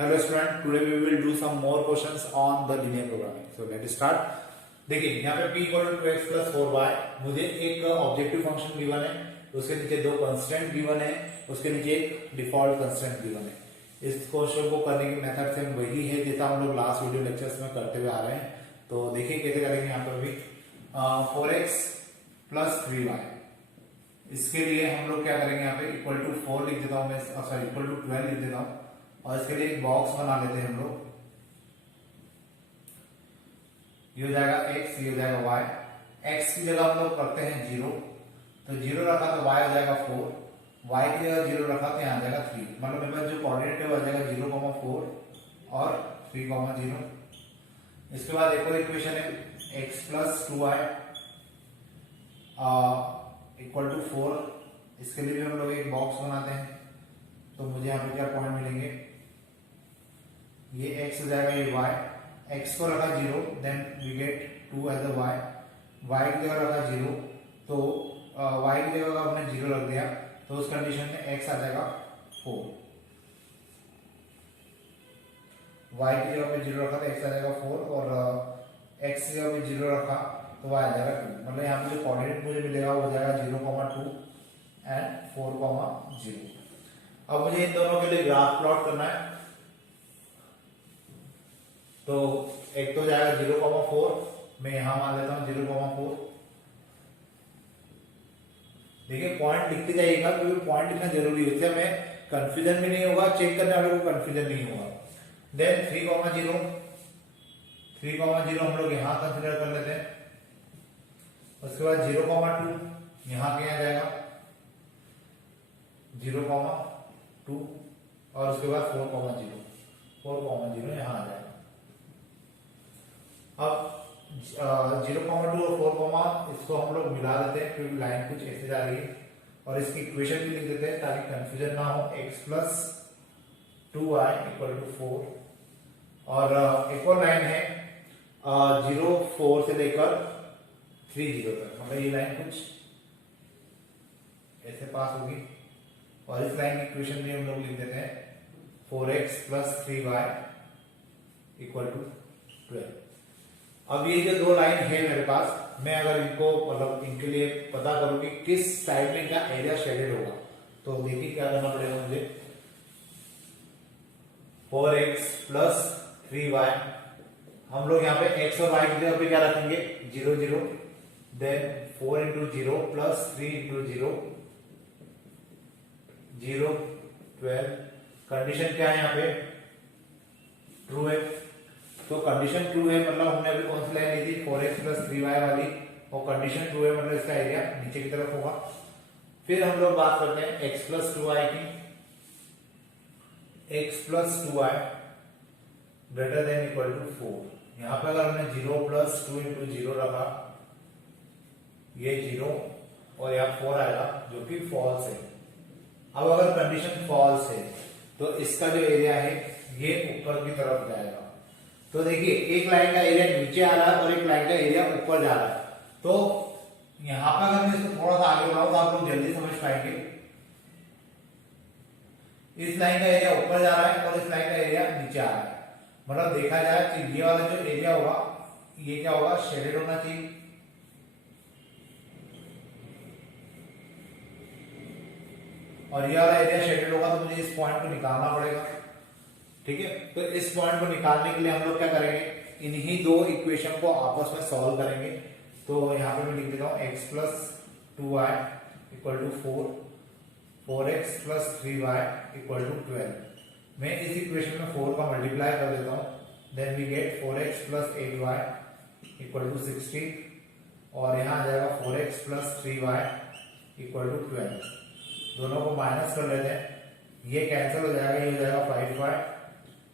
Hello student, today we will do some more questions on the linear programming. So let's start. देखिए यहाँ पे p equal to 2x plus 4y, मुझे एक objective function given है, उसके नीचे दो कंस्टेंट गिवन है, उसके नीचे एक डिफॉल्ट कंस्टेंट गिवन है। इस क्वेश्चन को करने की मेथड सेम वही है जैसा हम लोग लास्ट वीडियो लेक्चर्स में करते हुए आ रहे हैं। तो देखिए कैसे करेंगे। यहाँ पर भी 4x प्लस 3y, इसके लिए हम लोग क्या करेंगे, यहाँ पे इक्वल टू 4 लिख देता हूँ मैं, सॉरी इक्वल टू 12 लिख देता हूँ और इसके लिए एक बॉक्स बना लेते हैं हम लोग। ये हो जाएगा x, ये हो जाएगा y। x की जगह हम लोग करते हैं 0, तो 0 रखा तो y हो जाएगा 4, y की जगह 0 रखा तो यहाँ आ जाएगा 3। मतलब मेरे पास जो कोऑर्डिनेट है वो आ जाएगा 0,4 और 3,0। इसके बाद एक और इक्वेशन है x plus 2y equal to 4, इसके लिए भी हम लोग एक बॉक्स बनाते हैं। तो मुझे यहाँ पे क्या पॉइंट मिलेंगे, ये x हो जाएगा, ये y, x को रखा 0, then we get 2 as a y, y की जगह रखा 0, तो y की जगह का हमने 0 रख दिया, तो उस कंडीशन में x आ जाएगा 4। y की जगह पे 0 रखा तो x आ जाएगा 4 और x की जगह पे 0 रखा तो y आ जाएगा 2। मतलब यहाँ पे जो कोऑर्डिनेट मुझे मिलेगा वो हो जाएगा 0,2 एंड 4,0। अब मुझे इन दोनों के लिए ग्राफ प्लॉट करना है। तो एक तो जाएगा 0,4, मैं यहां मान लेता हूं 0,4। देखिए पॉइंट लिखते जाइएगा क्योंकि पॉइंट लिखना जरूरी है, इससे हमें कंफ्यूजन भी नहीं होगा, चेक करने वाले को कंफ्यूजन नहीं होगा। देन 3,0 हम लोग यहां कंसीडर कर लेते हैं। उसके बाद 0,2 यहां क्या आ जाएगा 0,2 और उसके बाद 4,0 यहां आ जाएगा। अब 0,2 और 4, इसको हम लोग मिला देते हैं क्योंकि लाइन कुछ ऐसे जा रही है, और इसकी इक्वेशन भी लिख देते हैं ताकि कंफ्यूजन ना हो। x plus 2y equal to 4 और एक और लाइन है 0,4 से लेकर 3,0 तक, मतलब ये लाइन कुछ ऐसे पास होगी और इस लाइन की इक्वेशन भी हम लोग लिख देते हैं 4x plus 3y equal to 12। अब ये जो दो लाइन है मेरे पास, मैं अगर इनको मतलब इनके लिए पता करूं कि किस साइड में क्या एरिया शेडेड होगा, तो देखिए क्या करना पड़ेगा मुझे। 4x प्लस 3y, हम लोग यहाँ पे x और y की जगह पे क्या रखेंगे 0, 0, then 4 into 0 plus 3 into 0, 0, 12। Condition क्या है यहाँ पे, ट्रू है। तो कंडीशन ट्रू है मतलब हमने अभी कौन सी लाइन ली थी 4x प्लस 3y वाली, और कंडीशन ट्रू है मतलब इसका एरिया नीचे की तरफ होगा। फिर हम लोग बात करते हैं x प्लस 2y की। x plus 2y greater than equal to 4। यहाँ पे अगर हमने 0 प्लस 2 इंटू 0 रखा, ये 0 और यहाँ 4 आएगा जो कि फॉल्स है। अब अगर कंडीशन फॉल्स है तो इसका जो एरिया है ये ऊपर की तरफ जाएगा। तो देखिए एक लाइन का एरिया नीचे आ रहा है और एक लाइन का एरिया ऊपर जा रहा है। तो यहां पर अगर मैं इसको थोड़ा सा आगे बढ़ाऊं तो आप लोग जल्दी समझ पाएंगे। इस लाइन का एरिया ऊपर जा रहा है और इस लाइन का एरिया नीचे आ रहा है। मतलब देखा जाए कि ये वाला जो एरिया होगा ये क्या होगा, शेडेड होना चाहिए। और ये वाला एरिया शेडेड होगा तो मुझे इस पॉइंट को निकालना पड़ेगा। ठीक है, तो इस पॉइंट को निकालने के लिए हम लोग क्या करेंगे, इन्हीं दो इक्वेशन को आपस में सॉल्व करेंगे। तो यहाँ पे मैं लिख देता हूँ x plus 2y equal to 4, 4x plus 3y equal to 12। मैं इस इक्वेशन में 4 का मल्टीप्लाई कर देता हूँ, then we get 4x plus 8y equal to 16 और यहाँ आ जाएगा 4x plus 3y equal to 12। दोनों को माइनस कर लेते हैं, ये कैंसिल हो जाएगा, ये हो जाएगा 5y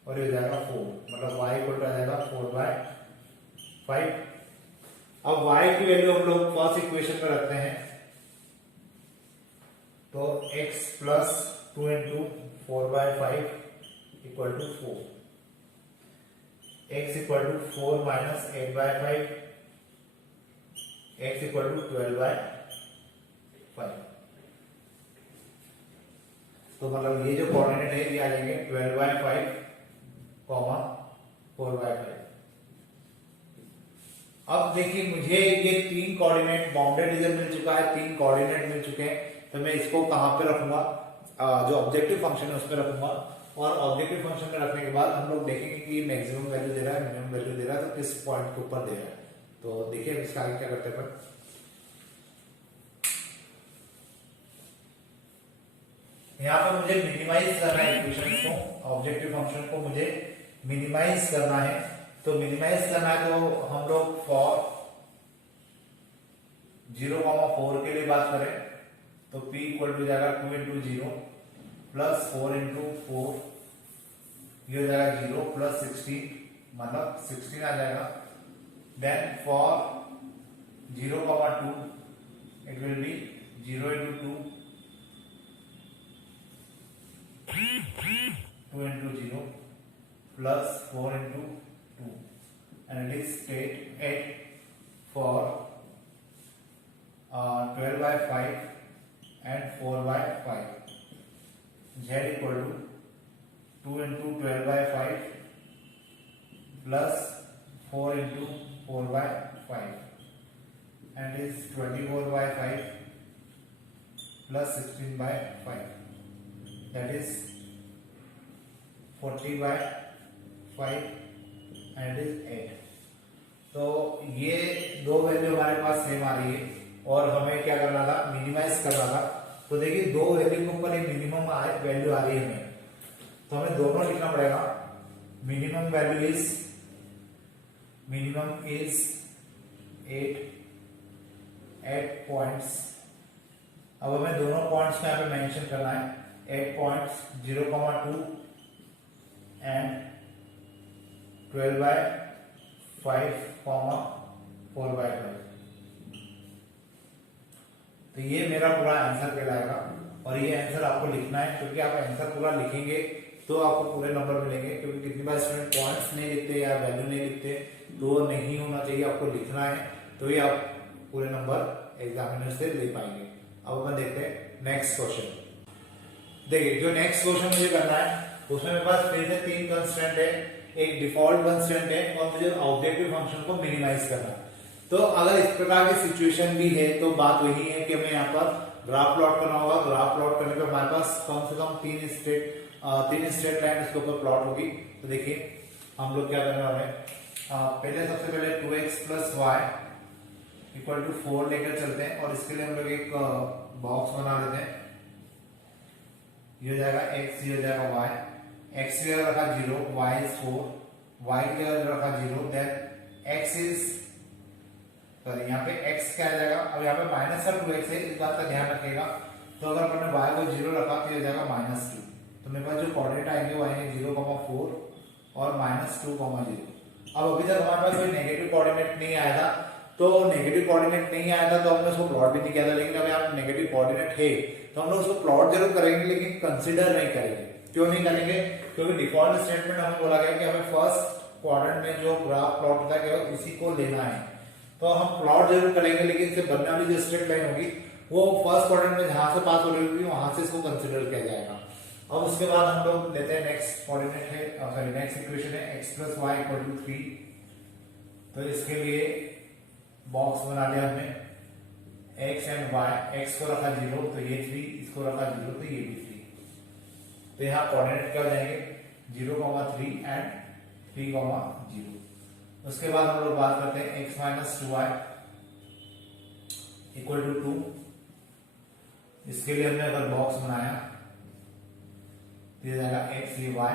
और ये हो जाएगा 4, मतलब y इक्वल टू आ जाएगा 4/5। अब y की वैल्यू हम लोग फर्स्ट इक्वेशन में रखते हैं, तो x plus 2 into 4/5 equal to 4, x equal to 4 minus 8/5, x equal to 12/5। तो मतलब ये जो कोऑर्डिनेट है ये आ जाएंगे 12/5 4/5। अब देखिए मुझे ये 3 कोऑर्डिनेट बाउंडेड रीजन मिल चुका है, 3 कोऑर्डिनेट मिल चुके हैं, तो मैं इसको कहां पे रखूंगा, जो ऑब्जेक्टिव फंक्शन है उसमें रखूंगा। और ऑब्जेक्टिव फंक्शन में रखने के बाद हम लोग देखेंगे कि मैक्सिमम वैल्यू दे रहा है, मिनिमम वैल्यू दे रहा है, तो किस पॉइंट के ऊपर दे रहा है। तो देखिए इसका आगे क्या करते हैं। यहाँ पर मुझे मिनिमाइज करना है इक्वेशन को, ऑब्जेक्टिव फंक्शन को मुझे मिनिमाइज करना है। तो मिनिमाइज करना है तो हम लोग फॉर 0,4 के लिए बात करें तो p इक्वल टू जाएगा 2 इंटू 0 प्लस 4 इंटू 4, ये हो जाएगा 0 प्लस 16, मतलब 16 आ जाएगा। Then for 0,2 it will be 0 into 2 into 0 plus 4 into 2, and it is state 8 for 12/5 and 4/5. Z equal to 2 into 12/5 plus 4 into 4/5, and is 24/5 plus 16/5, that is 40/5 and is 8। तो ये दो value हमारे पास सेम आ रही है और हमें क्या करना था, मिनिमाइज करना था। तो देखिए दो वैल्यू के ऊपर एक मिनिमम वैल्यू आ रही है हमें, तो हमें दोनों लिखना पड़ेगा। Minimum value is 8 points. अब हमें दोनों पॉइंट्स को यहाँ पे मेंशन करना है, 8 पॉइंट्स 0,2 and 12/5, 4/5। तो ये मेरा पूरा आंसर कहलाएगा और ये आंसर आपको लिखना है, क्योंकि आप आंसर पूरा लिखेंगे तो आपको पूरे नंबर मिलेंगे। क्योंकि कितनी बार स्टूडेंट पॉइंट्स नहीं लिखते या वैल्यू नहीं लिखते, तो नहीं होना चाहिए, आपको लिखना है, तो ये आप पूरे नंबर एग्जामिनर से ले पाएंगे। अब अपन देखते हैं नेक्स्ट क्वेश्चन। देखिए जो नेक्स्ट क्वेश्चन मुझे करना है उसमें मेरे पास फिर से 3 कंस्ट्रेंट है, एक डिफॉल्ट कंस्ट्रेंट है और मुझे ऑब्जेक्टिव फंक्शन को मिनिमाइज करना है। तो अगर इस प्रकार की सिचुएशन भी है तो बात वही है कि हमें यहाँ पर ग्राफ प्लॉट करना होगा। ग्राफ प्लॉट करने पर हमारे पास कम से कम 3 स्ट्रेट लाइन इसके ऊपर प्लॉट होगी। तो देखिए हम लोग क्या करने वाले हैं, पहले सबसे पहले 2x plus Y equal to 4 लेकर चलते हैं और इसके लिए हम लोग एक बॉक्स बना देते हैं। ये हो जाएगा x, ये हो जाएगा y, x की जगह रखा 0, y इज 4, y की जगह रखा 0, देन x इज, सॉरी यहाँ पे x क्या आ जाएगा, अब यहाँ पे माइनस का 2x है, इस बात का ध्यान रखिएगा। तो अगर अपने y को 0 रखा तो ये हो जाएगा -2। तो मेरे पास जो कोऑर्डिनेट आएंगे वो आएंगे 0,4 और -2,0। अब अभी तक हमारे पास कोई नेगेटिव कोऑर्डिनेट नहीं आया था, तो नेगेटिव कोऑर्डिनेट नहीं आया था तो हमने उसको प्लॉट भी नहीं किया था। लेकिन अब यहाँ नेगेटिव कोऑर्डिनेट है तो हम लोग उसको प्लॉट जरूर करेंगे, लेकिन कंसीडर नहीं करेंगे। क्यों नहीं करेंगे, क्योंकि डिफॉल्ट स्टेटमेंट हमें बोला गया कि हमें फर्स्ट क्वाड्रेंट में जो ग्राफ प्लॉट होता है केवल इसी को लेना है। तो हम प्लॉट जरूर करेंगे, लेकिन इससे बनने वाली जो स्ट्रेट लाइन होगी वो फर्स्ट क्वाड्रेंट में जहां से पास हो रही होगी वहां से इसको कंसीडर किया जाएगा। अब उसके बाद हम लोग लेते हैं नेक्स्ट कोऑर्डिनेट है, सॉरी नेक्स्ट इक्वेशन है x + y = 3। तो इसके लिए बॉक्स बना लिया हमने, x एंड y, x को रखा 0 तो ये 3, इसको रखा 0 तो ये भी 3। तो यहाँ कोऑर्डिनेट क्या हो जाएंगे 0,3 एंड 3,0। उसके बाद हम लोग बात करते हैं x - 2y = 2। इसके लिए हमने अगर बॉक्स बनाया तो ये जाएगा x, ये y,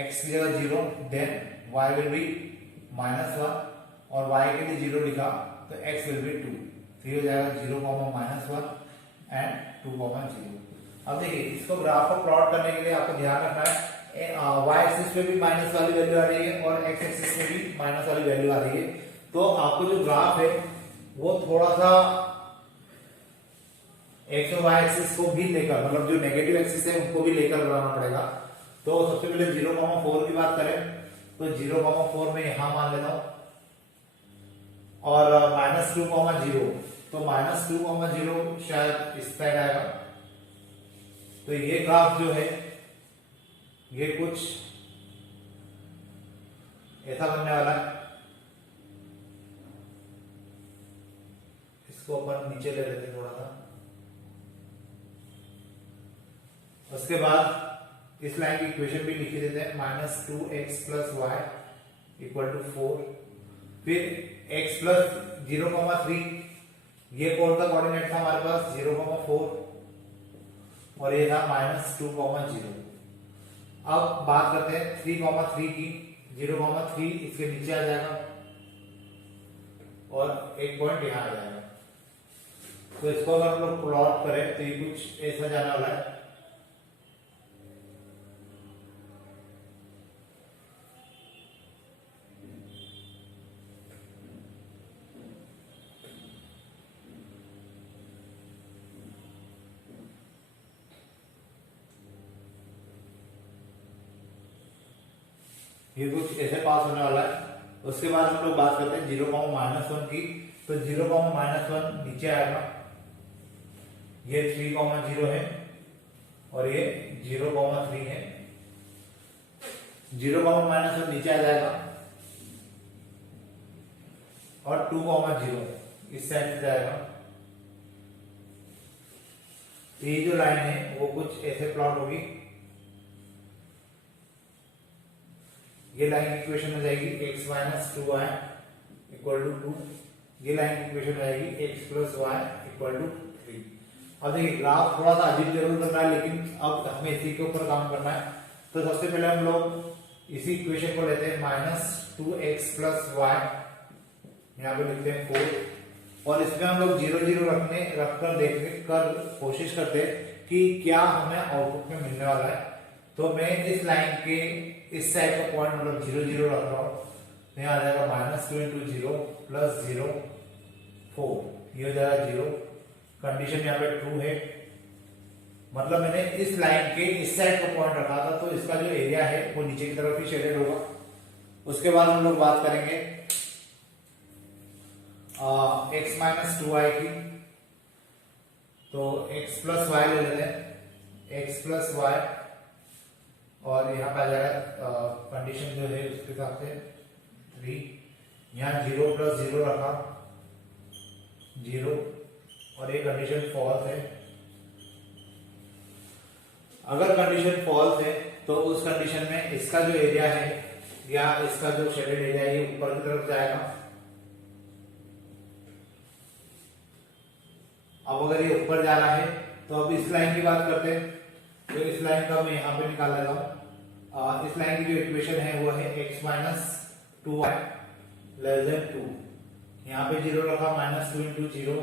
x की जगह 0, देन y विल बी -1 और y के लिए 0 लिखा तो x विल बी 2। तो ये हो जाएगा 0,-1 एंड 2,0। अब देखिए इसको ग्राफ को प्लॉट करने के लिए आपको ध्यान रखना है y एक्सिस पे भी माइनस वाली वैल्यू आ रही है और x एक्सिस पे भी माइनस वाली वैल्यू आ रही है। तो आपको जो ग्राफ है वो थोड़ा सा x और y एक्सिस को भी लेकर, मतलब जो नेगेटिव एक्सिस है उनको भी लेकर बनाना पड़ेगा। तो सबसे पहले 0,4 की बात करें तो 0,4 में यहां मान लेता हूं और -2,0, तो -2,0 शायद इस साइड आएगा। तो ये ग्राफ जो है ये कुछ ऐसा बनने वाला है। इसको अपन नीचे ले लेते हैं थोड़ा सा। उसके बाद इस लाइन की इक्वेशन भी लिख देते हैं, -2x + y = 4। फिर x + 0,3, ये कौन सा कोऑर्डिनेट था हमारे पास, 0,4, और ये था -2,0। अब बात करते हैं 3,3 की। 0,3 इसके नीचे आ जाएगा और एक पॉइंट यहां आ जाएगा। तो इसको अगर हम लोग प्लॉट करें तो ये कुछ ऐसा जाने वाला है। ये कुछ ऐसे पास होने वाला है। उसके बाद हम लोग बात करते हैं 0,-1 की। तो 0,-1 नीचे आएगा, ये 3,0 है और ये 0,3 है। 0,-1 नीचे आ जाएगा और 2,0 इस साइड से जाएगा। ये जो लाइन है वो कुछ ऐसे प्लॉट होगी। ये लाइन इक्वेशन में जाएगी x - 2y = 2। ये लाइन इक्वेशन में आएगी x + y = 3। अब देखिए ग्राफ थोड़ा सा अजीब जरूर लग रहा है, लेकिन अब हमें इसी के ऊपर काम करना है। तो सबसे पहले हम लोग इसी इक्वेशन को लेते हैं, -2x + y, यहाँ पे लिखते हैं 4, और इसमें हम लोग 0, 0 रखकर देखने कर कोशिश करते हैं कि क्या हमें आउटपुट में मिलने वाला है। तो मैं इस लाइन के इस साइड का पॉइंट मतलब 0, 0 रख रहा हूं। तो यहाँ आ जाएगा -2 × 0 + 0, 4, ये हो जाएगा 0। कंडीशन यहाँ पे ट्रू है, मतलब मैंने इस लाइन के इस साइड का पॉइंट रखा था, तो इसका जो एरिया है वो नीचे की तरफ ही शेडेड होगा। उसके बाद हम लोग बात करेंगे x - 2y की। तो x + y ले लेते हैं, x + y, और यहाँ पे आ जाएगा कंडीशन जो है उसके हिसाब से 3। यहाँ 0 + 0 रखा, 0, और ये कंडीशन फॉल्स है। अगर कंडीशन फॉल्स है तो उस कंडीशन में इसका जो एरिया है या इसका जो शेडेड एरिया है ये ऊपर की तरफ जाएगा। अब अगर ये ऊपर जा रहा है तो अब इस लाइन की बात करते हैं। तो इस लाइन का मैं यहाँ पे निकाल लेता हूँ। इस लाइन की जो इक्वेशन है वो है x - 2y > 2। यहाँ पे 0 रखा, -2 × 0,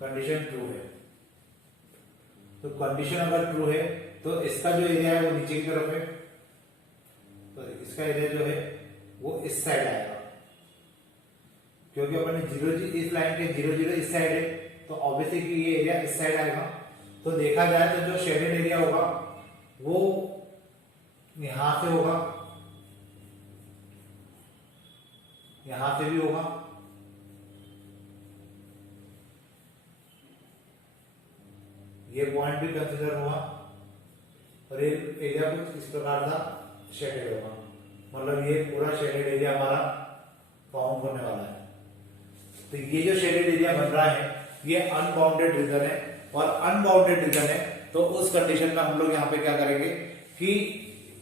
कंडीशन ट्रू है। तो कंडीशन अगर ट्रू है तो इसका जो एरिया है वो नीचे की तरफ है, तो इसका एरिया जो है वो इस साइड आएगा, क्योंकि अपन ने 0, इस लाइन के 0, 0 इस साइड है, तो ऑब्वियसली कि ये एरिया इस साइड आएगा। तो देखा जाए तो जो शेडेड एरिया होगा वो यहां से होगा, यहां से भी होगा, ये पॉइंट भी कंसीडर हुआ, और ये एरिया कुछ इस प्रकार का शेडेड होगा। मतलब ये पूरा शेडेड एरिया हमारा फॉर्म होने वाला है। तो ये जो शेडेड एरिया बन रहा है ये अनबाउंडेड रीजन है, और अनबाउंडेड रीजन है तो उस कंडीशन में हम लोग यहाँ पे क्या करेंगे कि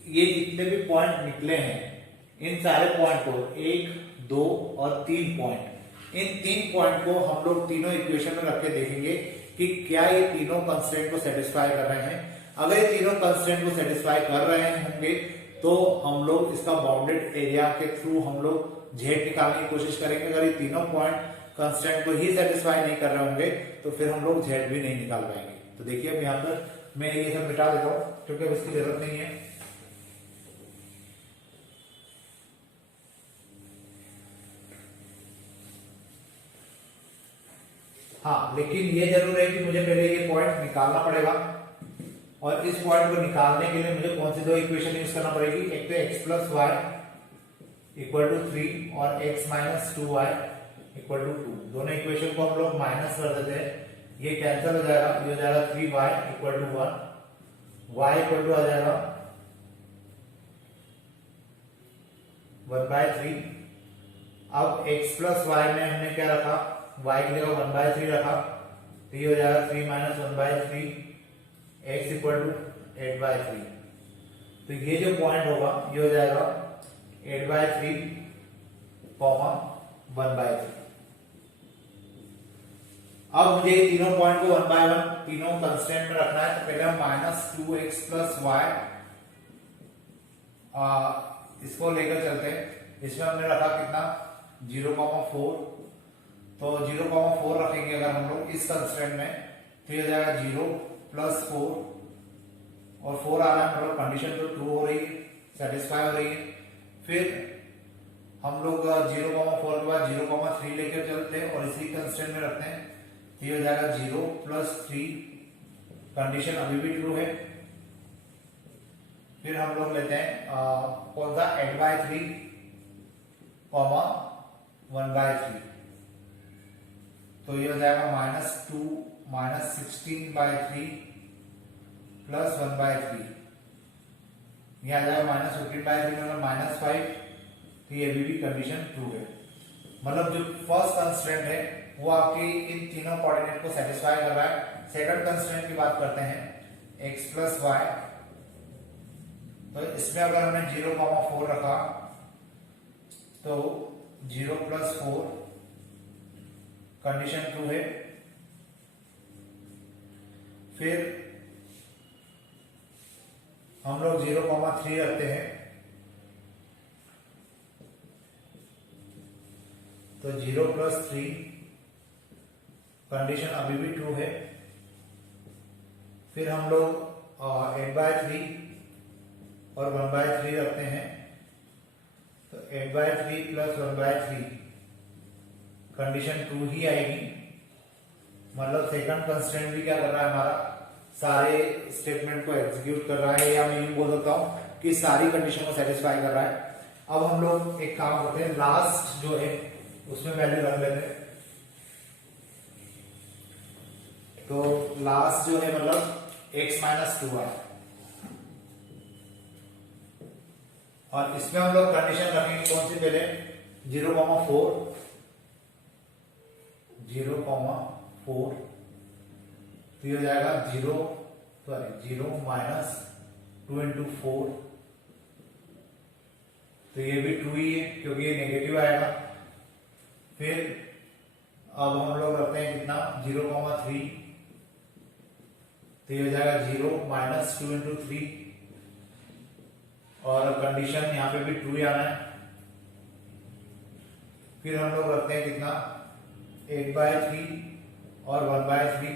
ये जितने भी पॉइंट निकले हैं इन सारे पॉइंट को 1, 2 और 3 पॉइंट, इन 3 पॉइंट को हम लोग तीनों इक्वेशन में रख के देखेंगे कि क्या ये तीनों कंस्ट्रेंट को सेटिस्फाई कर रहे हैं। अगर ये तीनों कंस्ट्रेंट को सेटिस्फाई कर रहे होंगे तो हम लोग इसका बाउंडेड एरिया के थ्रू हम लोग जेड निकालने की कोशिश करेंगे। अगर ये तीनों पॉइंट कंस्ट्रेंट को ही सेटिस्फाई नहीं कर रहे होंगे तो फिर हम लोग जेड भी नहीं निकाल पाएंगे। तो देखिए अब यहाँ पर मैं ये सब मिटा देता हूँ क्योंकि अब इसकी जरूरत नहीं है। हाँ, लेकिन ये जरूर है कि मुझे पहले ये पॉइंट निकालना पड़ेगा, और इस पॉइंट को निकालने के लिए मुझे कौन सी दो इक्वेशन यूज करना पड़ेगी। एक तो x + y = 3 और x - 2y = 2। दोनों इक्वेशन को हम लोग माइनस कर देते हैं, ये कैंसिल हो जाएगा, ये हो जाएगा 3y = 1, y = आ जाएगा 1/3। अब x प्लस वाई में हमने क्या रखा, y की जगह 1/3 रखा, तो ये हो जाएगा 3 माइनस 1/3 x इक्वल टू 8/3। तो ये जो पॉइंट होगा ये हो जाएगा 8/3, 1/3। अब मुझे तीनों पॉइंट को 1 बाय 1 तीनों कंस्टेंट में रखना है। तो पहले हम -2x प्लस वाई इसको लेकर चलते हैं। इसमें हमने रखा कितना 0,4, तो 0,4 रखेंगे अगर हम लोग इस कंस्टेंट में, तो ये हो जाएगा 0 प्लस 4 और 4 आ रहा है, मतलब कंडीशन तो ट्रू हो रही है, सेटिस्फाई हो रही है। फिर हम लोग 0,4 के बाद 0,3 लेकर चलते हैं और इसी कंस्टेंट में रखते हैं, तो ये हो जाएगा 0 प्लस 3, कंडीशन अभी भी ट्रू है। फिर हम लोग लेते हैं कौन सा 8/3, 1/3, तो ये हो जाएगा -2 -16/3 प्लस 1/3, ये आ जाएगा -15/3 मतलब -5। तो ये अभी भी कंडीशन ट्रू है, मतलब जो फर्स्ट कंस्ट्रेंट है वो आपकी इन तीनों कोऑर्डिनेट को सेटिस्फाई कर रहा है। सेकंड कंस्ट्रेंट की बात करते हैं x प्लस वाई, तो इसमें अगर हमने 0,4 रखा तो 0 प्लस 4 कंडीशन ट्रू है। फिर हम लोग 0,3 रखते हैं, तो 0 प्लस 3 कंडीशन अभी भी ट्रू है। फिर हम लोग 8/3 और 1/3 रखते हैं, तो 8/3 प्लस 1/3 कंडीशन ट्रू ही आएगी, मतलब सेकंड कंस्टेंट भी क्या कर रहा है, हमारा सारे स्टेटमेंट को एग्जीक्यूट कर रहा है, या मैं यूं बोल सकता हूं कि सारी कंडीशन को सेटिस्फाई कर रहा है। अब हम लोग एक काम करते हैं, लास्ट जो है उसमें वैल्यू रख लेते हैं। तो लास्ट जो है मतलब x माइनस 2 है, और इसमें हम लोग कंडीशन रखेंगे कौन सी, पहले 0,4, 0,4, तो ये हो जाएगा 0 माइनस 2 इंटू 4, तो ये भी ट्रू ही है क्योंकि ये नेगेटिव आएगा। फिर अब हम लोग रखते हैं कितना 0,3, तो ये हो जाएगा 0 माइनस 2 इंटू 3, और कंडीशन यहाँ पे भी ट्रू ही आना है। फिर हम लोग रखते हैं कितना 8/3 और 1/3,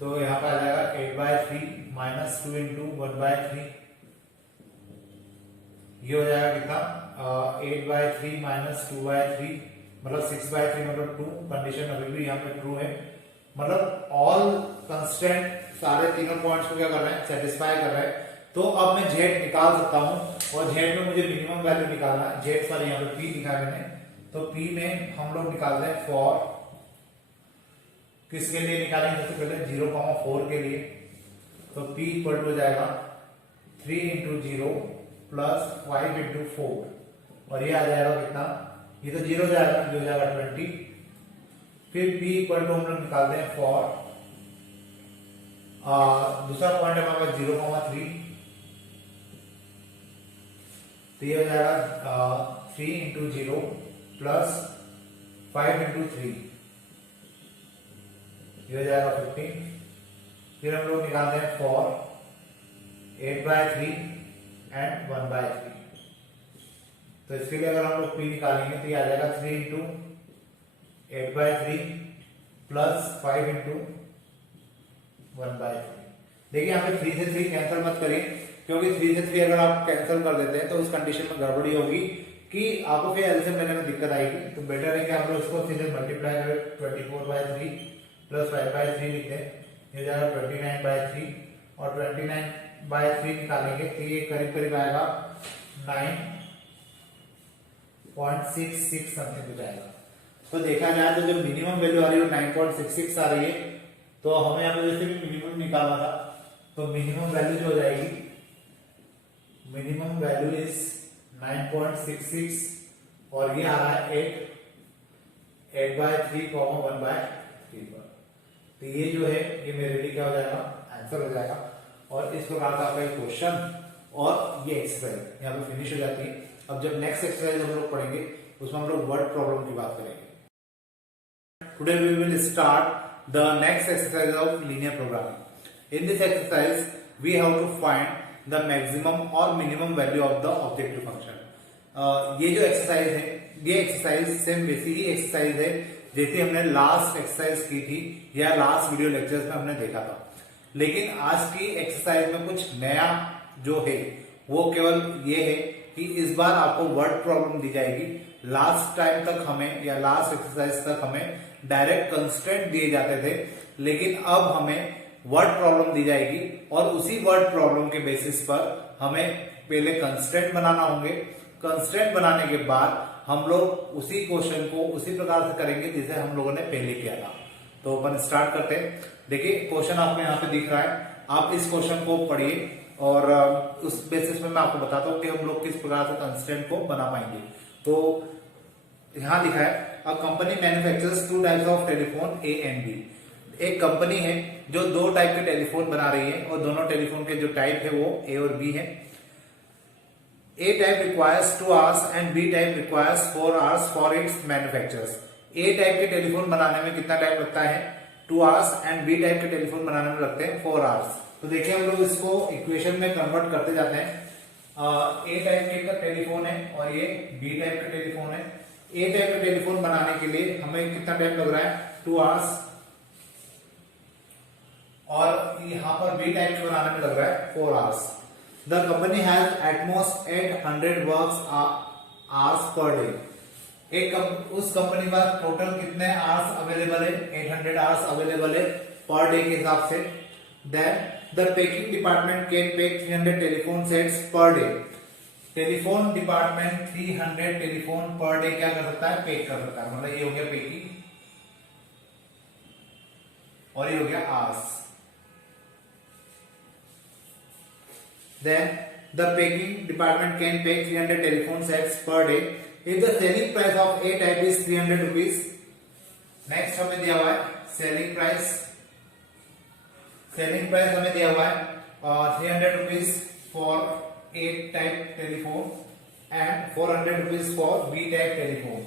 तो यहाँ पे आ जाएगा 8/3 माइनस 2 इंटू 1/3, ये हो जाएगा कितना 8/3 माइनस 2/3 मतलब 6/3 मतलब 2, कंडीशन अभी भी यहाँ पे ट्रू है, मतलब ऑल कंस्टेंट सारे तीनों पॉइंट्स को क्या कर रहे हैं, सेटिस्फाई कर रहे हैं। तो अब मैं z निकाल सकता हूं, और z में मुझे मिनिमम वैल्यू निकालना है। z सॉरी यहाँ पे p लिखा है मैंने, तो p में हम लोग निकालते हैं फॉर, किसके लिए निकालेंगे, सबसे पहले 0,4 के लिए, तो p इक्वल टू हो जाएगा 3 इंटू 0 प्लस 5 इंटू 4, और ये आ जाएगा कितना, ये तो 0 जाएगा, ये हो जाएगा 20। फिर p इक्वल टू हम लोग निकालते हैं फॉर दूसरा पॉइंट है हमारे पास 0,3, तो ये हो जाएगा 3 इंटू 0 प्लस 5 इंटू 3, ये हो जाएगा 15। फिर हम लोग निकालते हैं फॉर 8/3 एंड 1/3, तो इसके लिए अगर हम लोग p निकालेंगे तो ये आ जाएगा 3 इंटू 8/3 प्लस 5 इंटू 1/3। देखिए यहाँ पे 3 से 3 कैंसिल मत करिए, क्योंकि 3 से 3 अगर आप कैंसिल कर देते हैं तो उस कंडीशन में गड़बड़ी होगी कि आपको फिर एलसीएम लेने में दिक्कत आएगी। तो बेटर है कि आप लोग इसको सीधे मल्टीप्लाई करें, 24/3 प्लस 5/3 लिखते हैं, ये जाएगा 29/3, और 29/3 निकालेंगे तो ये करीब करीब आएगा 9.66 समथिंग हो जाएगा। तो देखा जाए तो जो मिनिमम वैल्यू आ रही है 9.66 आ रही है, तो हमें यहाँ पे जैसे भी मिनिमम निकालना था, तो मिनिमम वैल्यू जो हो जाएगी, मिनिमम वैल्यू इज 9.66 और ये आ रहा है 8/3, 1/3 पर। तो ये जो है ये मेरे लिए क्या हो जाएगा, आंसर हो जाएगा। और इस प्रकार का आपका क्वेश्चन और ये एक्सरसाइज यहाँ पे फिनिश हो जाती है। अब जब नेक्स्ट एक्सरसाइज हम लोग पढ़ेंगे उसमें हम लोग वर्ड प्रॉब्लम की बात करेंगे। Today we will start the next exercise of linear programming. In this exercise, we have to find the maximum or minimum value of the objective function. ये जो एक्सरसाइज है, ये एक्सरसाइज सेम वैसी ही exercise है जैसे हमने लास्ट एक्सरसाइज की थी या लास्ट वीडियो लेक्चर्स में हमने देखा था। लेकिन आज की एक्सरसाइज में कुछ नया जो है वो केवल ये है कि इस बार आपको वर्ड प्रॉब्लम दी जाएगी। लास्ट टाइम तक हमें या लास्ट एक्सरसाइज तक हमें डायरेक्ट कंस्ट्रेंट दिए जाते थे, लेकिन अब हमें वर्ड प्रॉब्लम दी जाएगी और उसी वर्ड प्रॉब्लम के बेसिस पर हमें पहले कंस्ट्रेंट बनाना होंगे। कंस्ट्रेंट बनाने के बाद हम लोग उसी क्वेश्चन को उसी प्रकार से करेंगे जैसे हम लोगों ने पहले किया था। तो अपन स्टार्ट करते हैं। देखिए क्वेश्चन आपको यहाँ पे दिख रहा है, आप इस क्वेश्चन को पढ़िए और उस बेसिस में मैं आपको बताता हूँ कि हम लोग किस प्रकार से कंस्ट्रेंट को बना पाएंगे। तो यहाँ लिखा है a company manufactures 2 types of telephone A and B. एक कंपनी है जो 2 टाइप के टेलीफोन बना रही है और दोनों टेलीफोन के जो टाइप है वो ए और बी है। A type requires 2 hours and B type requires 4 hours for its manufactures. A type के टेलीफोन बनाने में कितना टाइम लगता है, 2 आवर्स, एंड बी टाइप के टेलीफोन बनाने में लगते हैं 4 आवर्स। तो देखिए हम लोग इसको इक्वेशन में कन्वर्ट करते जाते हैं। ए टाइप के टेलीफोन है और ये बी टाइप का टेलीफोन है। ए टाइप का टेलीफोन बनाने के लिए हमें कितना टाइम लग रहा है, 2 आवर्स, और यहाँ पर बी टाइप के बनाने में लग रहा है 4 hours. The company has at most 800 works hours per day. उस कंपनी का टोटल कितने आवर्स अवेलेबल है, 800 आवर्स अवेलेबल है पर डे के हिसाब से। Then the packing department can pack 300 telephone sets per day. Telephone department 300 telephone per day क्या कर सकता है, पैक कर सकता है। मतलब ये हो गया पैकिंग और ये हो गया hours. Then the packing department can pack 300 telephone sets per day. If the selling price of A type is 300 rupees, next हमें दिया हुआ है selling price हमें दिया हुआ है 300 rupees for A type telephone and 400 rupees for B type telephone.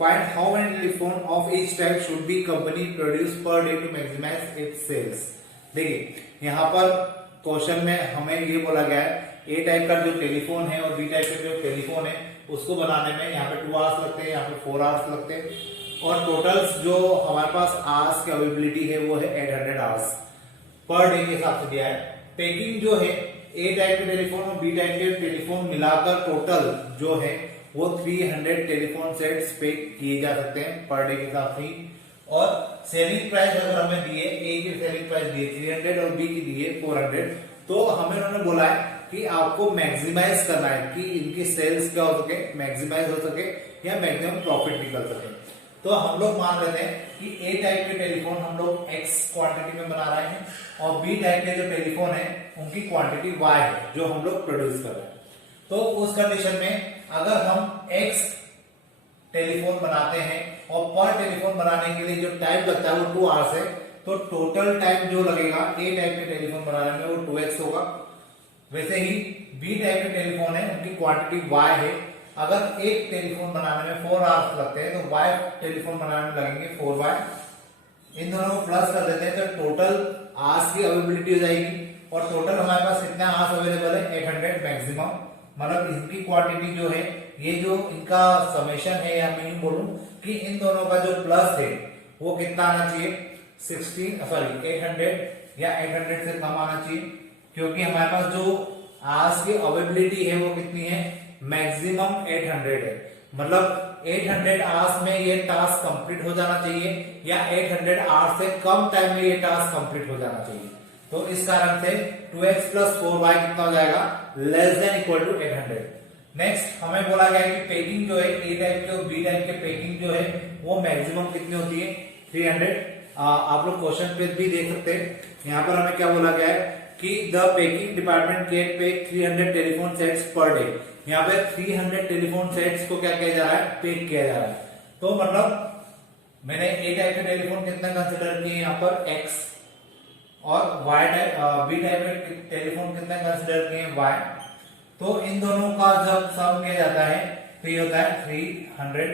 Find how many telephone of each type should be company produce per day to maximize its sales. देखिए यहाँ पर क्वेश्चन में हमें ये बोला गया है ए टाइप का जो टेलीफोन है और बी टाइप का जो टेलीफोन है उसको बनाने में यहाँ पे 2 आवर्स लगते हैं, यहाँ पे 4 आवर्स लगते हैं, और टोटल्स जो हमारे पास आवर्स की अवेलेबिलिटी है वो है 800 आवर्स पर डे के हिसाब से दिया है। पैकिंग जो है ए टाइप के टेलीफोन और बी टाइप के टेलीफोन मिलाकर टोटल जो है वो 300 टेलीफोन सेट्स पैक किए जा सकते हैं पर डे के हिसाब से। और सेलिंग प्राइस अगर हमें दिए, ए की सेलिंग प्राइस दिए 300 और बी की दिए 400, तो हमें उन्होंने बोला है कि आपको मैक्सिमाइज करना है कि इनकी सेल्स क्या हो सके, मैक्सिमाइज हो सके या मैक्सिमम प्रॉफिट निकल सके। तो हम लोग मान लेते हैं कि ए टाइप के टेलीफोन हम लोग एक्स क्वांटिटी में बना रहे हैं और बी टाइप के जो टेलीफोन है उनकी क्वांटिटी वाई है जो हम लोग प्रोड्यूस कर रहे हैं। तो उस कंडीशन में अगर हम एक्स टेलीफोन बनाते हैं और पर टेलीफोन बनाने के लिए जो टाइम लगता है वो 2 आवर्स है, तो टोटल टाइम जो लगेगा ए टाइप के टेलीफोन बनाने में वो 2x होगा। वैसे ही बी टाइप के टेलीफोन है उनकी क्वांटिटी y है। अगर एक टेलीफोन बनाने में 4 आवर्स लगते हैं तो y टेलीफोन बनाने में लगेंगे 4y। इन दोनों को प्लस कर देते हैं तो टोटल आवर्स की अवेलेबिलिटी हो जाएगी और टोटल हमारे पास कितने आवर्स अवेलेबल है, 800 मैक्सिमम। मतलब इनकी क्वांटिटी जो है, ये जो इनका समेशन है या मैं यूं बोलूं कि इन दोनों का जो प्लस है वो कितना आना चाहिए, 800 या 800 से कम आना चाहिए, क्योंकि हमारे पास जो आवर्स की अवेलेबिलिटी है वो कितनी है, मैक्सिमम 800 है। मतलब 800 आवर्स में ये टास्क कंप्लीट हो जाना चाहिए या 800 आवर्स से कम टाइम में ये टास्क कंप्लीट हो जाना चाहिए। तो इस कारण से 2x + 4y कितना हो जाएगा, <= 800। नेक्स्ट हमें बोला गया है कि पैकिंग जो है ए टाइप के और बी टाइप के पैकिंग जो है वो मैक्सिमम कितनी होती है, 300। आप लोग क्वेश्चन पे भी देख सकते हैं। यहाँ पर हमें क्या बोला गया है कि the packing department can pack 300 telephone sets per day. यहाँ पे 300 टेलीफोन सेट्स को क्या किया जा रहा है, पेक किया जा रहा है। तो मतलब मैंने ए टाइप के टेलीफोन कितना कंसिडर किए यहाँ पर x, और y टाइप बी टाइप के टेलीफोन कितना कंसिडर किए y। तो इन दोनों का जब सम किया जाता है तो ये होता है 300।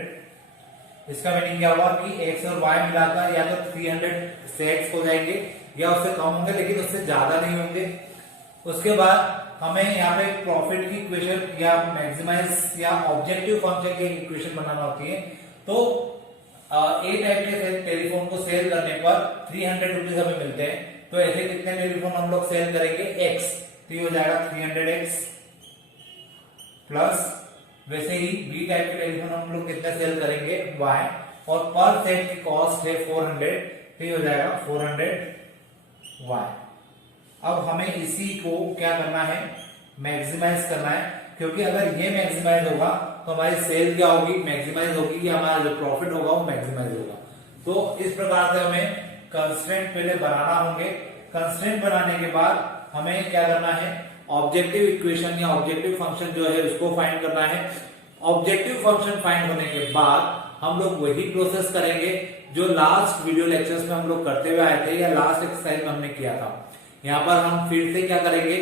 इसका मीनिंग क्या हुआ कि x और y मिलाकर या तो 300 सेट्स हो जाएंगे या उससे कम होंगे, लेकिन उससे ज्यादा नहीं होंगे। उसके बाद हमें यहाँ पे प्रॉफिट की इक्वेशन या मैक्सिमाइज या ऑब्जेक्टिव फंक्शन की इक्वेशन बनाना होती है। तो ए टाइप के टेलीफोन को सेल करने पर 300 रुपीज हमें मिलते हैं। तो ऐसे कितने टेलीफोन हम लोग सेल करेंगे, x, तो ये हो जाएगा 300x प्लस वैसे ही बी टाइप के टेलीफोन हम लोग कितने सेल करेंगे, y, और पर सेट की कॉस्ट है 400, तो ये हो जाएगा 400y। अब हमें इसी को क्या करना है, मैक्सिमाइज करना है, क्योंकि अगर ये मैक्सिमाइज होगा तो हमारी सेल क्या होगी, मैक्सिमाइज होगी, कि हमारा जो प्रॉफिट होगा वो मैक्सिमाइज होगा। तो इस प्रकार से हमें कंस्ट्रेंट पहले बनाना होंगे। कंस्ट्रेंट बनाने के बाद हमें क्या करना है, ऑब्जेक्टिव इक्वेशन या ऑब्जेक्टिव फंक्शन जो है उसको फाइंड करना है। ऑब्जेक्टिव फंक्शन फाइंड होने के बाद हम लोग वही प्रोसेस करेंगे जो लास्ट वीडियो लेक्चर्स में हम लोग करते हुए आए थे या लास्ट एक्सरसाइज में हमने किया था। यहाँ पर हम फिर से क्या करेंगे,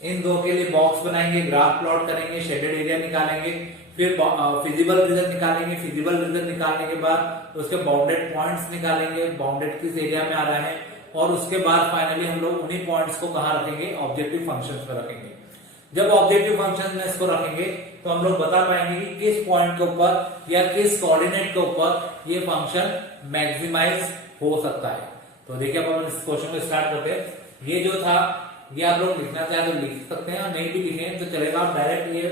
इन दो के लिए बॉक्स बनाएंगे, ग्राफ प्लॉट करेंगे, शेडेड एरिया निकालेंगे, फिर फिजिबल रीजन निकालेंगे। फिजिबल रीजन निकालने के बाद उसके बाउंडेड पॉइंट्स निकालेंगे, बाउंडेड किस एरिया में आ रहा है, और उसके बाद फाइनली हम लोग उन्हीं पॉइंट्स को कहाँ रखेंगे, ऑब्जेक्टिव फंक्शंस पर रखेंगे। जब ऑब्जेक्टिव फंक्शन में इसको रखेंगे तो हम लोग बता पाएंगे कि किस पॉइंट के ऊपर या किस कोऑर्डिनेट के ऊपर ये फंक्शन मैक्सिमाइज हो सकता है। तो देखिए अब हम इस क्वेश्चन को स्टार्ट करते हैं। ये जो था ये आप लोग लिखना चाहे तो लिख सकते हैं, और नहीं भी लिखें तो चलेगा, आप डायरेक्ट ये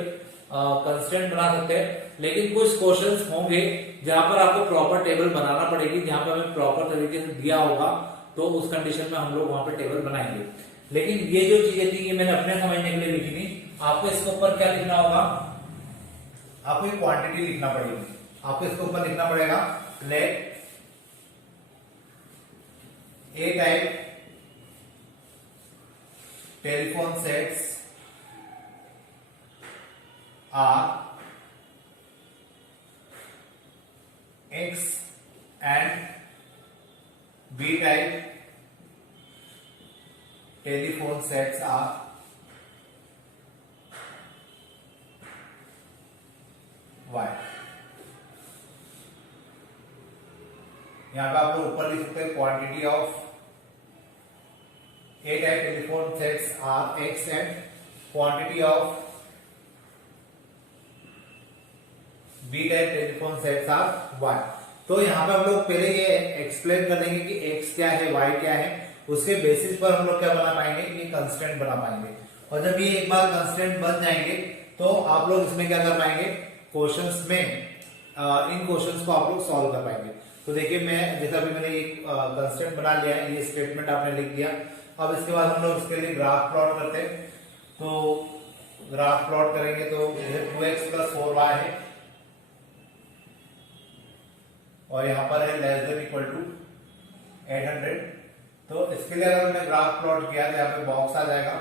कंस्ट्रेंट बना सकते हैं। लेकिन कुछ क्वेश्चंस होंगे जहां पर आपको प्रॉपर टेबल बनाना पड़ेगी, जहां पर हमें प्रॉपर तरीके से दिया होगा, तो उस कंडीशन में हम लोग वहां पे टेबल बनाएंगे। लेकिन ये जो चीजें थी ये मैंने अपने समझने के लिए लिखी थी। आपको इसके ऊपर क्या लिखना होगा, आपको एक क्वांटिटी लिखना पड़ेगी। आपको इसके ऊपर लिखना पड़ेगा let a type telephone sets are X and B type telephone sets are Y। यहां पे आप लोग ऊपर लिख सकते हैं quantity of A type telephone sets are X and quantity of B type telephone sets are Y। तो यहाँ पे हम लोग पहले ये एक्सप्लेन कर देंगे कि X क्या है, Y क्या है, उसके बेसिस पर हम लोग क्या बना पाएंगे, ये कंस्ट्रेंट बना पाएंगे। और जब ये एक बार कंस्ट्रेंट बन जाएंगे तो आप लोग इसमें क्या कर पाएंगे, क्वेश्चंस में इन क्वेश्चंस को आप लोग सॉल्व कर पाएंगे। तो देखिए मैं जैसा भी मैंने एक कंस्ट्रेंट बना लिया है, ये स्टेटमेंट आपने लिख दिया। अब इसके बाद हम लोग इसके लिए ग्राफ प्लॉट करते हैं। तो ग्राफ प्लॉट करेंगे तो 2x + 4y है, और यहाँ पर है लेस देन इक्वल टू 800। तो इसके लिए अगर मैंने ग्राफ प्लॉट किया तो यहाँ पे बॉक्स आ जाएगा,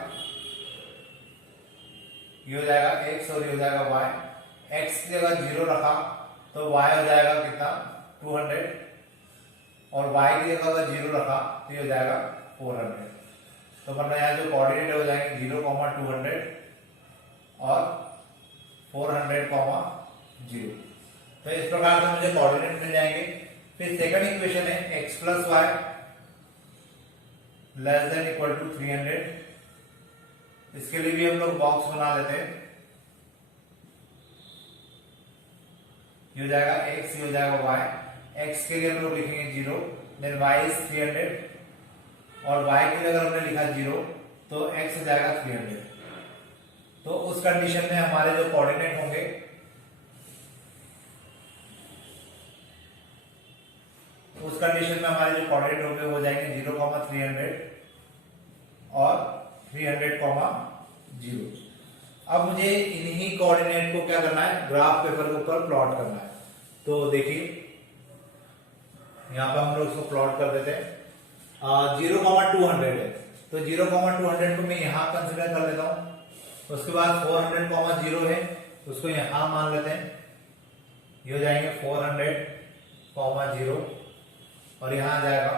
ये हो जाएगा x और ये हो जाएगा y। x की जगह 0 रखा तो y हो जाएगा कितना, 200, और y की जगह अगर 0 रखा तो ये हो जाएगा 400। तो मतलब यहाँ जो कोऑर्डिनेट हो जाएंगे 0, 200 और 400, 0। तो इस प्रकार से मुझे कोऑर्डिनेट मिल जाएंगे। फिर सेकंड इक्वेशन है x + y less than equal to 300। इसके लिए भी हम लोग बॉक्स बना लेते हैं। ये हो जाएगा x, ये हो जाएगा y। x के लिए हम लोग लिखेंगे 0, देन y इज 300, और y के लिए अगर हमने लिखा 0 तो x हो जाएगा 300। तो उस कंडीशन में हमारे जो कोऑर्डिनेट होंगे उस कंडीशन में हमारे जो कोऑर्डिनेट होंगे वो जाएंगे 0, 300 और 300, 0। अब मुझे इन्हीं कोऑर्डिनेट को क्या करना है, ग्राफ पेपर के ऊपर प्लॉट करना है। तो देखिए यहाँ पे हम लोग इसको प्लॉट कर देते हैं। 0, 200 है, तो 0,200 को मैं यहाँ कंसिडर कर लेता हूँ। उसके बाद 400,0 है, उसको यहाँ मान लेते हैं, ये हो जाएंगे 400,0 और यहाँ आ जाएगा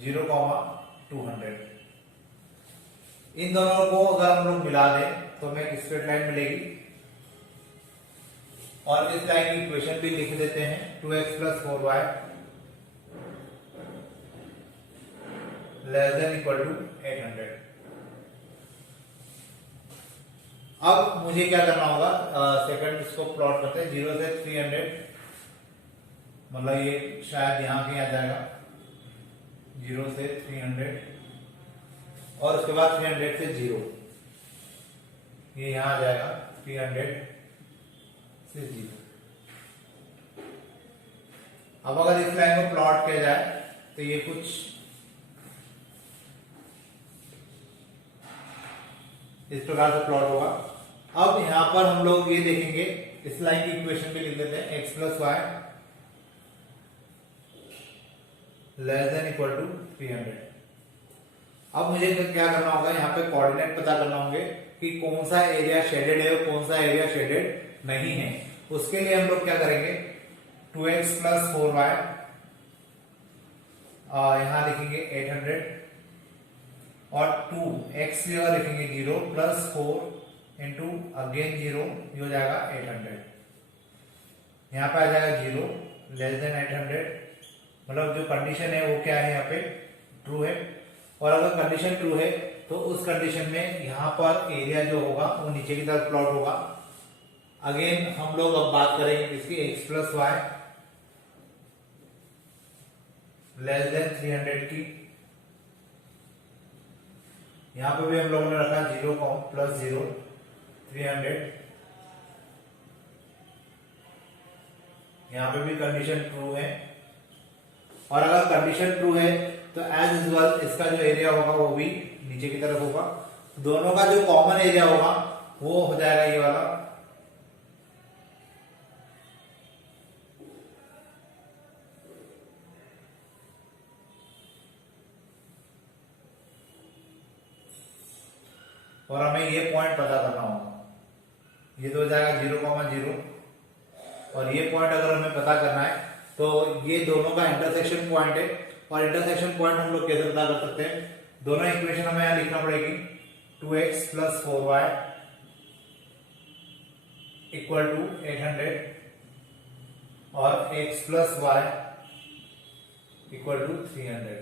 0,200। इन दोनों को अगर हम लोग मिला दें तो हमें एक स्ट्रेट लाइन मिलेगी और इस लाइन की इक्वेशन भी लिख देते हैं 2x + 4y < 800। अब मुझे क्या करना होगा, सेकंड इसको प्लॉट करते हैं 0 से 300, मतलब ये शायद यहाँ कहीं आ जाएगा 0 से 300 और उसके बाद 300 से 0, ये यहाँ आ जाएगा 300 से 0। अब अगर इस लाइन को प्लॉट किया जाए तो ये कुछ इस प्रकार से प्लॉट होगा। अब यहां पर हम लोग ये देखेंगे, इस लाइन की इक्वेशन भी लिख देते हैं x + y < 300। अब मुझे क्या करना होगा, यहाँ पे कोऑर्डिनेट पता करना होंगे कि कौन सा एरिया शेडेड है और कौन सा एरिया शेडेड नहीं है। उसके लिए हम लोग क्या करेंगे, 2x + 4y यहां लिखेंगे 800 और 2x की जगह लिखेंगे 0 + 4 इंटू अगेन 0, ये हो जाएगा 800। यहाँ पे आ जाएगा 0 < 800, मतलब जो कंडीशन है वो क्या है, यहाँ पे ट्रू है। और अगर कंडीशन ट्रू है तो उस कंडीशन में यहाँ पर एरिया जो होगा वो नीचे की तरफ प्लॉट होगा। अगेन हम लोग अब बात करेंगे इसकी x + y < 300 की। यहां पे भी हम लोगों ने रखा 0 + 0 300। यहां पे भी कंडीशन ट्रू है और अगर कंडीशन ट्रू है तो एज यूजुअल इसका जो एरिया होगा वो भी नीचे की तरफ होगा। दोनों का जो कॉमन एरिया होगा वो हो जाएगा ये वाला, और हमें ये पॉइंट पता करना होगा। ये तो हो जाएगा 0,0 और ये पॉइंट अगर हमें पता करना है तो ये दोनों का इंटरसेक्शन पॉइंट है। और इंटरसेक्शन पॉइंट हम लोग कैसे पता कर सकते हैं, दोनों इक्वेशन हमें यहां लिखना पड़ेगी 2x + 4y = 800 और x + y = 300।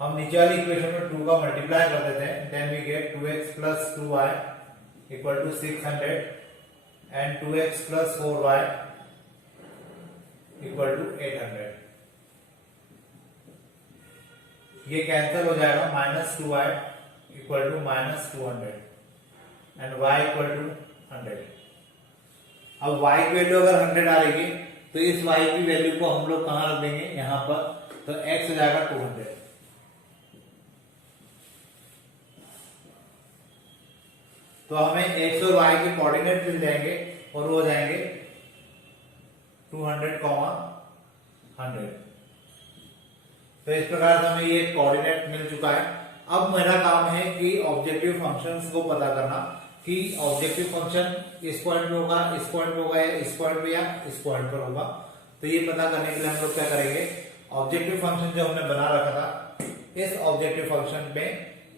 हम नीचे वाली इक्वेशन में 2 का मल्टीप्लाई कर देते हैं, then we gate 2x + 2y = 600 and 2x + 4y = 800। ये कैंसिल हो जाएगा, -2y = -200 एंड y = 100। अब y की वैल्यू अगर 100 आ रही है तो इस y की वैल्यू को हम लोग कहां रख देंगे, यहां पर, तो x हो जाएगा 200। तो हमें x और y के कोऑर्डिनेट मिल जाएंगे और वो हो जाएंगे 200, 100। तो इस प्रकार से हमें ये कोऑर्डिनेट मिल चुका है। अब मेरा काम है कि ऑब्जेक्टिव फंक्शंस को पता करना कि ऑब्जेक्टिव फंक्शन इस पॉइंट पे होगा, इस पॉइंट पे होगा, या इस पॉइंट पे, या इस पॉइंट पर होगा। तो ये पता करने के लिए हम लोग क्या करेंगे, ऑब्जेक्टिव फंक्शन जो हमने बना रखा था, इस ऑब्जेक्टिव फंक्शन में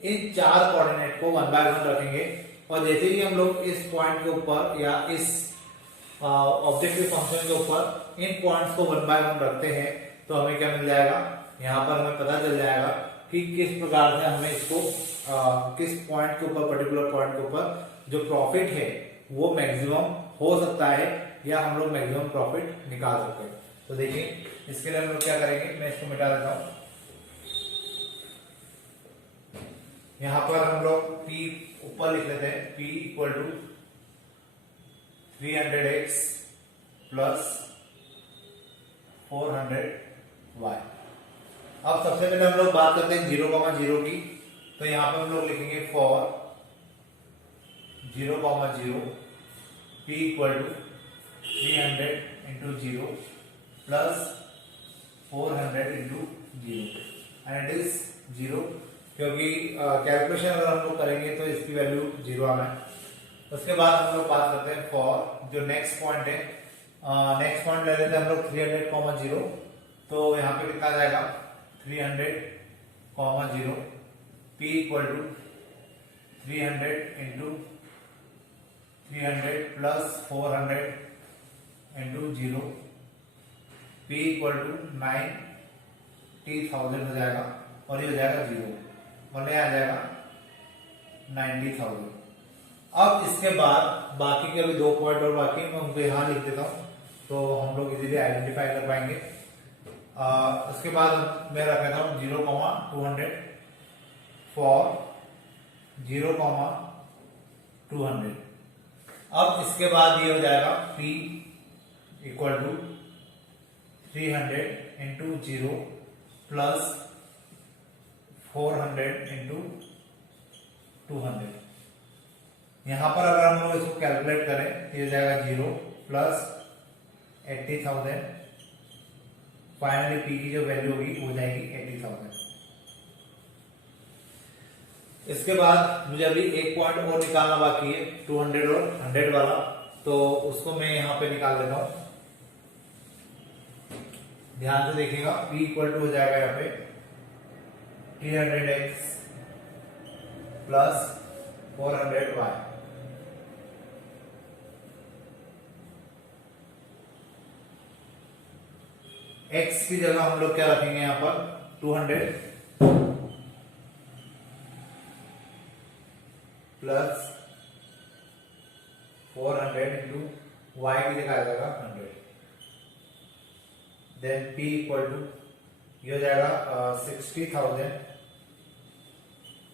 इन 4 कोऑर्डिनेट को 1 बाय 1 रखेंगे और जैसे ही हम लोग इस पॉइंट के ऊपर या इस ऑब्जेक्टिव फंक्शन के ऊपर इन पॉइंट्स को 1 बाय 1 रखते हैं तो हमें क्या मिल जाएगा, यहाँ पर हमें पता चल जाएगा कि किस प्रकार से हमें इसको किस पॉइंट के ऊपर, पर्टिकुलर पॉइंट के ऊपर जो प्रॉफिट है वो मैक्सिमम हो सकता है या हम लोग मैक्सिमम प्रॉफिट निकाल सकते हैं। तो देखिए इसके लिए हम लोग क्या करेंगे, मैं इसको मिटा देता हूं। यहां पर हम लोग P ऊपर लिख लेते हैं, P = 300x + 400y। अब सबसे पहले हम लोग बात करते हैं 0,0 की। तो यहां पर हम लोग लिखेंगे for 0,0 P = 300 × 0 + 400 × 0 and it is 0। क्योंकि कैलकुलेशन अगर हम लोग करेंगे तो इसकी वैल्यू 0 आना है। उसके बाद हम लोग बात करते हैं फॉर जो नेक्स्ट पॉइंट है, नेक्स्ट पॉइंट ले लेते हैं हम लोग 300,0, तो यहाँ पे कितना जाएगा 300,0 p equal to 300 into 300 plus 400 into 0, p equal to 90,000 हो जाएगा और ये हो जाएगा 0, मतलब आ जाएगा 90,000। अब इसके बाद बाकी के अभी 2 पॉइंट और बाकी मैं उनको यहाँ लिख देता हूँ तो हम लोग इजीली आइडेंटिफाई कर पाएंगे। उसके बाद मैं रख देता हूँ 0,200 फॉर 0,200। अब इसके बाद ये हो जाएगा p equal to 300 into 0 plus 400 into 200। यहां पर अगर हम लोग इसको कैलकुलेट करें तो ये जाएगा 0 प्लस 80,000, फाइनली p की जो वैल्यू होगी वो जाएगी 80,000। इसके बाद मुझे अभी एक पॉइंट और निकालना बाकी है 200 और 100 वाला, तो उसको मैं यहां पे निकाल देता हूं। ध्यान से देखिएगा, p इक्वल टू हो जाएगा यहाँ पे 300x प्लस 400y। x की जगह हम लोग क्या रखेंगे यहाँ पर 200 प्लस 400 इंटू y की जगह आ जाएगा 100। देन p इक्वल टू ये हो जाएगा 60,000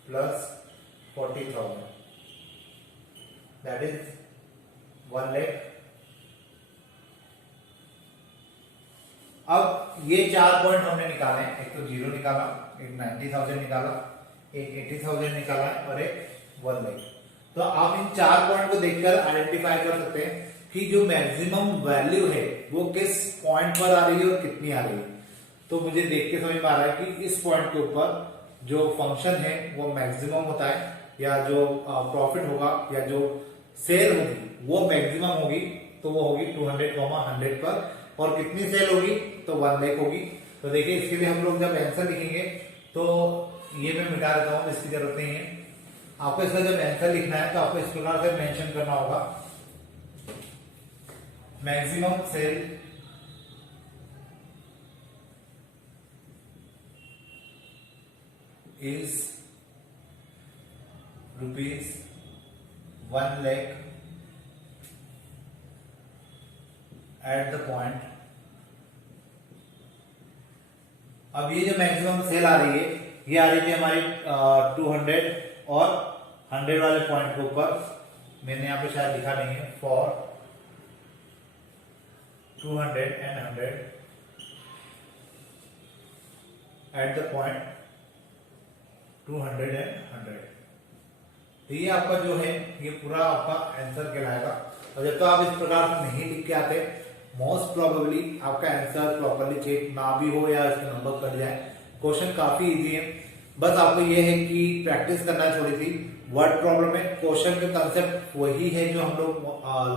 प्लस 40,000, दैट इज 1 लाख। अब ये 4 पॉइंट हमने निकाले, एक तो 0 निकाला, एक 90,000 निकाला, एक 80,000 निकाला और एक 1 लाख। तो आप इन 4 पॉइंट को देखकर आइडेंटिफाई कर सकते हैं कि जो मैक्सिमम वैल्यू है वो किस पॉइंट पर आ रही है और कितनी आ रही है। तो मुझे देख के समझ में आ रहा है कि इस पॉइंट के ऊपर जो फंक्शन है वो मैक्सिमम होता है, या जो प्रॉफिट होगा या जो सेल होगी वो मैक्सिमम होगी, तो वो होगी 200,100 पर, और कितनी सेल होगी तो 1 लाख होगी। तो देखिए इसके लिए हम लोग जब आंसर लिखेंगे तो ये मैं मिटा देता हूं, इसकी जरूरत नहीं है। आपको इसका जब आंसर लिखना है तो आपको इस प्रकार से मेंशन करना होगा, maximum cell is ₹1 lakh at the point। अब ये जो मैक्सिमम सेल आ रही है ये आ रही थी हमारी 200 और 100 वाले पॉइंट के ऊपर, मैंने यहाँ पे शायद लिखा नहीं है, for 200 and 100 at the point 200 and 100। तो ये आपका जो है ये पूरा आपका आंसर कहलाएगा। और जब तो आप इस प्रकार से नहीं लिख के आते, मोस्ट प्रोबेबली आपका आंसर प्रॉपर्ली चेक ना भी हो या इसके नंबर कट जाए। क्वेश्चन काफी इजी है, बस आपको ये है कि प्रैक्टिस करना है थोड़ी सी। वर्ड प्रॉब्लम है, क्वेश्चन का कंसेप्ट वही है जो हम लोग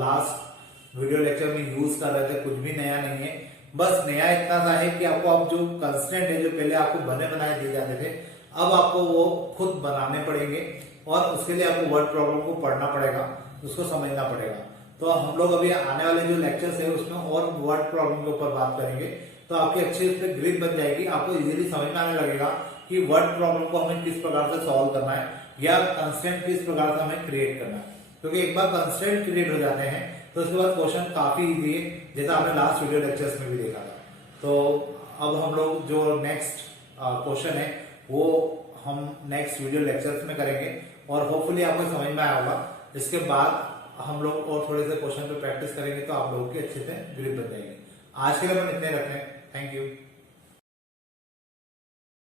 लास्ट वीडियो लेक्चर में यूज कर रहे थे, कुछ भी नया नहीं है। बस नया इतना सा है कि आपको अब जो कंस्टेंट है जो पहले आपको बने बनाए दिए जाते थे, अब आपको वो खुद बनाने पड़ेंगे और उसके लिए आपको वर्ड प्रॉब्लम को पढ़ना पड़ेगा, उसको समझना पड़ेगा। तो हम लोग अभी आने वाले जो लेक्चर्स है उसमें और वर्ड प्रॉब्लम के ऊपर बात करेंगे, तो आपकी अच्छी उस पर ग्रिप बन जाएगी। आपको इजीली समझ में आने लगेगा कि वर्ड प्रॉब्लम को हमें किस प्रकार से सॉल्व करना है या कंस्टेंट किस प्रकार से हमें क्रिएट करना है। क्योंकि एक बार कंस्टेंट क्रिएट हो जाते हैं तो उसके बाद क्वेश्चन काफी इजी है, जैसा आपने लास्ट वीडियो लेक्चर्स में भी देखा था। तो अब हम लोग जो नेक्स्ट क्वेश्चन है वो हम नेक्स्ट वीडियो लेक्चर्स में करेंगे और होपफुली आपको समझ में आया होगा। इसके बाद हम लोग और थोड़े से क्वेश्चन पे प्रैक्टिस करेंगे तो आप लोगों की अच्छे से ग्रिप बन जाएगी। आज के लिए हम इतने रखते हैं, थैंक यू।